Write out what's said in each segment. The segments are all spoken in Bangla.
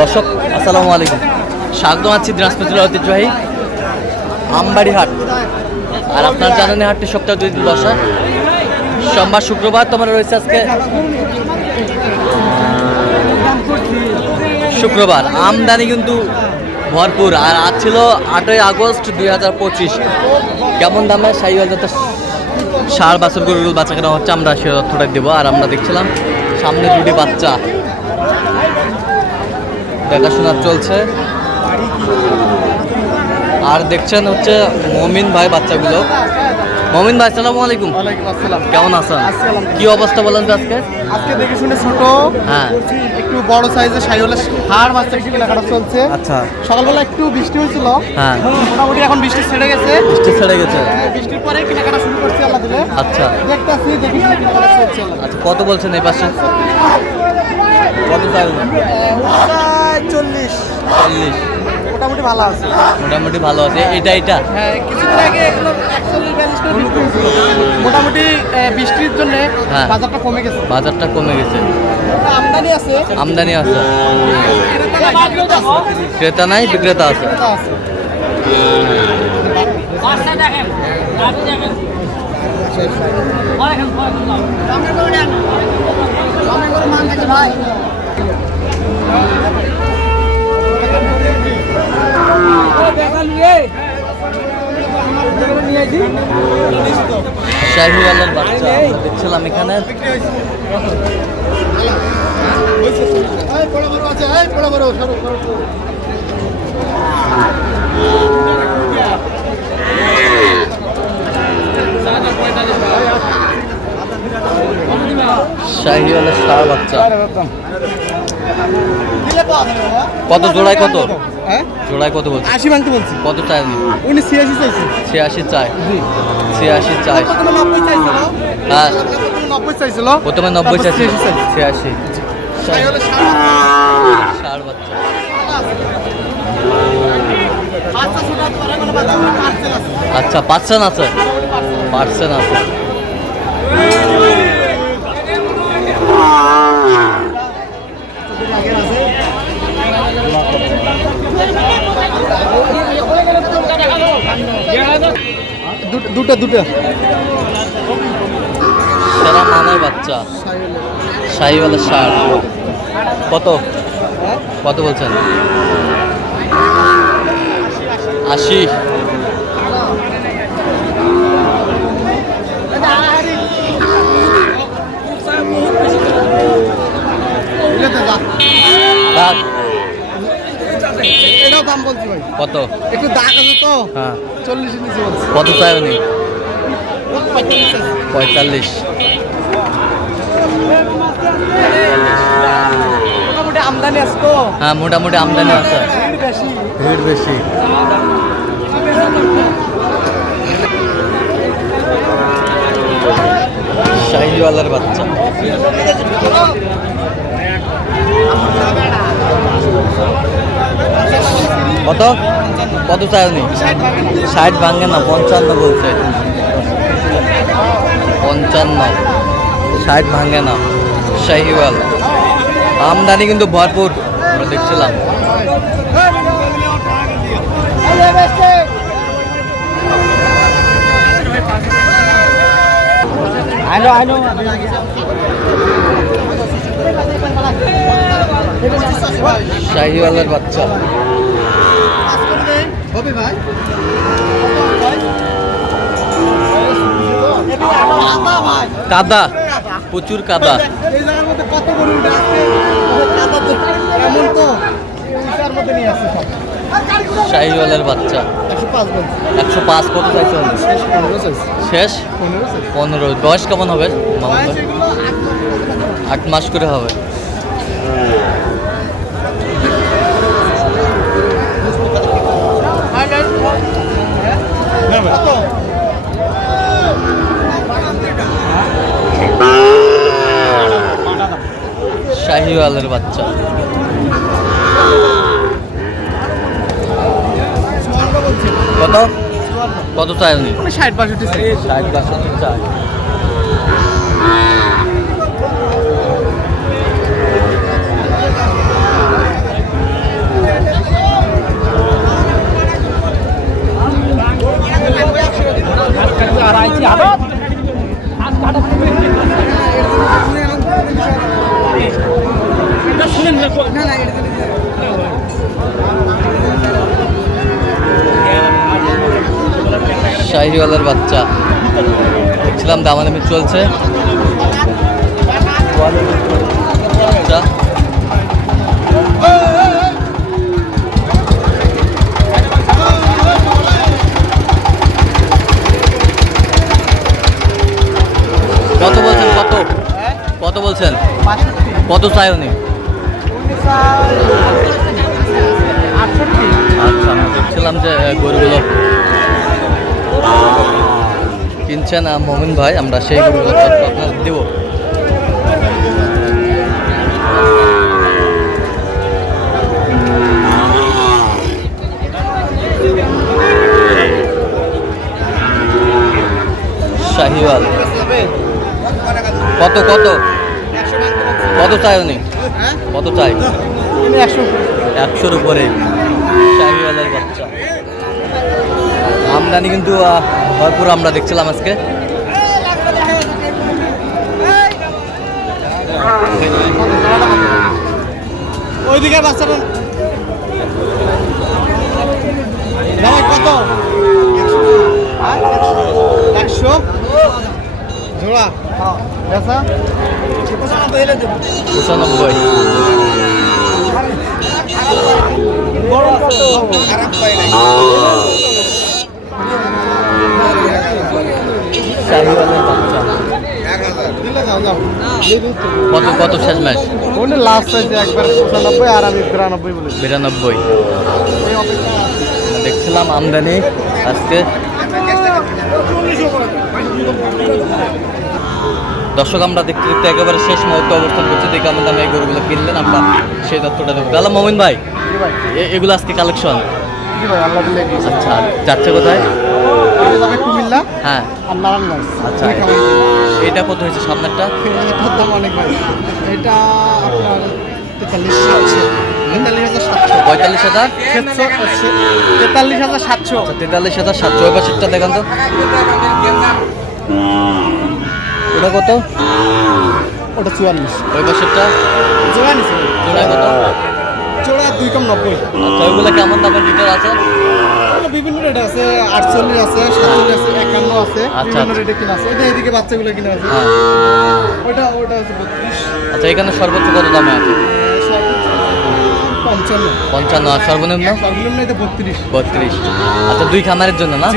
দর্শক, আসসালামু আলাইকুম। স্বাগত আছি দিনাজপুর ঐতিহ্যবাহী আমবাড়ি হাট। আর আপনার জানেন হাটটি সপ্তাহ দুই বসা। সোমবার, শুক্রবার তোমার রয়েছে আজকে। শুক্রবার, আমদানি কিন্তু ভরপুর। আর আজ ছিল আটই আগস্ট দুই হাজার পঁচিশ। কেমন দামে সাই হাজার সার বাছর গরুগুলো বাচ্চা কেনা হচ্ছে, আমরা সে তথ্যটা দেবো। আর আমরা দেখছিলাম সামনে দুটি বাচ্চা। দেখাশোনা চলছে। আর দেখছেন হচ্ছে মমিন ভাই বাচ্চাগুলো। মমিন ভাই আসসালামু আলাইকুম। আসসালাম। কেমন আছেন? কি অবস্থা বলেন তো আজকে? আজকে দেখে শুনে ছোট হ্যাঁ। একটু বড় সাইজের সাইওয়ালা হাড় বাচ্চা একটু কেনাকাটা চলছে। আচ্ছা। সকালবেলা একটু বৃষ্টি হয়েছিল। হ্যাঁ। মোটামুটি এখন বৃষ্টি ছেড়ে গেছে। বৃষ্টি ছেড়ে গেছে। বৃষ্টির পরে কেনাকাটা শুরু করছি আল্লাহ দিলে। আচ্ছা। দেখতেছি দেখি। আচ্ছা কত বলছেন এই পাশে? কত চাইল চল্লিশ চল্লিশ মোটামুটি ভালো আছে মোটামুটি ভালো আছে এটা এটা হ্যাঁ কিছুদিন আগে। মোটামুটি বৃষ্টির জন্য হ্যাঁ। বাজারটা কমে গেছে বাজারটা কমে গেছে আমদানি আছে আমদানি আছে ক্রেতা নাই, ক্রেতা নাই বিক্রেতা আছে আছে শাহিওয়ালার বাচ্চা দেখছিলাম এখানে। শাহিওয়ালার সার বাচ্চা দিলে পাওয়া যাবে, হ্যাঁ? কত? জোড়ায় কত? হ্যাঁ? জোড়ায় কত বলছে আশি ভাঙতে বলছি। কত চাই? উনি ছিয়াশি চাইছে। ছিয়াশি চাই। ছিয়াশি চাই। হ্যাঁ। নব্বই চাইছিল? প্রথমে নব্বই চাইছি। 86 চাইছে। ছিয়াশি। সার বাচ্চা। আচ্ছা পার্সেন্ট আছে? পার্সেন্ট আছে। দুটো- দুটো। সেরা মানের বাচ্চা। শাহিওয়ালা সার কত? কত বলছেন? আশি। দাম বলছি ভাই। কত? একটু দাগ আছে তো। হ্যাঁ। চল্লিশ নিচে কত চাই উনি? পঁয়তাল্লিশ। মোটামুটি আমদানি আছে তো। হ্যাঁ মোটামুটি আমদানি আছে। ভিড় বেশি। ভিড় বেশি। শাহিওয়ালার বাচ্চা। কত? কত চাই উনি ষাট ভাঙে না। পঞ্চান্ন বলছে। পঞ্চান্ন। ষাট ভাঙে না শাহিওয়াল। আমদানি কিন্তু ভরপুর আমরা দেখছিলাম। শাহিওয়ালের বাচ্চা। হবে ভাই? কাদা প্রচুর কাদা। এই জায়গার মধ্যে কত গরু কাদা তো এমন তো এইটার মধ্যে নিয়ে আসছে সব। শাহিওয়ালের বাচ্চা। একশো পাঁচ কত শেষ পনেরো বয়স কেমন হবে? আট মাস করে হবে। শাহিওয়ালের বাচ্চা। কত? কত চাই উনি? ষাট বাষট্টি ষাট বাষট্টি চাই। শাহিওয়ালার বাচ্চা। দেখছিলাম দামাদামি চলছে। কত বলছেন? কত? কত বলছেন? কত চাই উনি আচ্ছা দেখছিলাম যে গরুগুলো আহ, মোমিন ভাই আমরা সেই গরুগুলো তথ্য আপনার দেব। শাহিওয়াল কত কত? কত চাই উনি? কত চাই? একশো একশোর উপরে। শাহিওয়ালের বাচ্চা। আমদানি কিন্তু ভরপুর আমরা দেখছিলাম আজকে। ওইদিকে বাচ্চাটা দাদা কত? একশো। জোড়া। পঁচানব্বই। খারাপ পাই নাই শাহিওয়ালের বাচ্চা দিলে যাও যাও কত কত শেষ ম্যাচ? ওটা লাস্ট হয়েছে একবার পঁচানব্বই আর আমি বিরানব্বই বলেছি। বিরানব্বই। দেখছিলাম আমদানি আজকে। দর্শক আমরা দেখতে দেখতে একেবারে শেষ মুহূর্তে অবস্থান করছি। দেখে আমাদের দামে এই গরুগুলো কিনলেন আমরা। সেই তথ্যটা দেবো। তাহলে মমিন ভাই এগুলো আজকে কালেকশন আচ্ছা যাচ্ছে কোথায়? এটা হ্যাঁ। আর নারায়ণগঞ্জ আচ্ছা এটা কত হয়েছে সামনেরটা? এটার দাম অনেক ভাই এটা আপনার তেতাল্লিশ পঁয়তাল্লিশ হাজার? সাতশো তেতাল্লিশ হাজার সাতশো। আচ্ছা তেতাল্লিশ হাজার সাতশো। ওই পাশেরটা দেখান তো। ওটা কত? ওটা চুয়াল্লিশ। ওই পাশেরটা জোড়া জোড়া কত? জোড়া দুই কম নব্বই। আচ্ছা ওইগুলো কেমন দামের লিটার আছে? বিভিন্ন রেট আছে আটচল্লিশ আছে সাতচল্লিশ আছে একান্ন আছে আচ্ছা, বিভিন্ন আচ্ছা। রেটে কিনা আছে। এটা এদিকে বাচ্চাগুলো কিনা আছে। হ্যাঁ। ওটা ওটা আছে বত্রিশ। আচ্ছা এখানে সর্বোচ্চ কত দামে আছে? পঞ্চান্ন। পঞ্চান্ন আর সর্বনিম্ন? সর্বনিম্ন এটা বত্রিশ। বত্রিশ। আচ্ছা দুই খামারের জন্য না।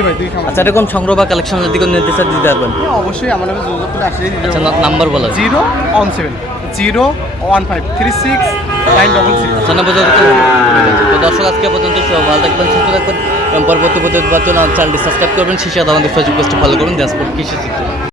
আচ্ছা এরকম সংগ্রহ বা কালেকশন যদি কোনো নির্দেশ দিতে পারবেন? অবশ্যই আমার যোগাযোগ করে আসলেই দিতে আচ্ছা নাম্বার বলা। Zero one seven zero one five three six তো দর্শক, আজকে পর্যন্ত সব ভালো থাকবেন, সুস্থ থাকবেন এবং পরবর্তী পদ্ধতি চ্যানেলটি সাবস্ক্রাইব করবেন। শিশু আমাদের ফেসবুক পেজটি ফলো করুন দিনাজপুর কৃষি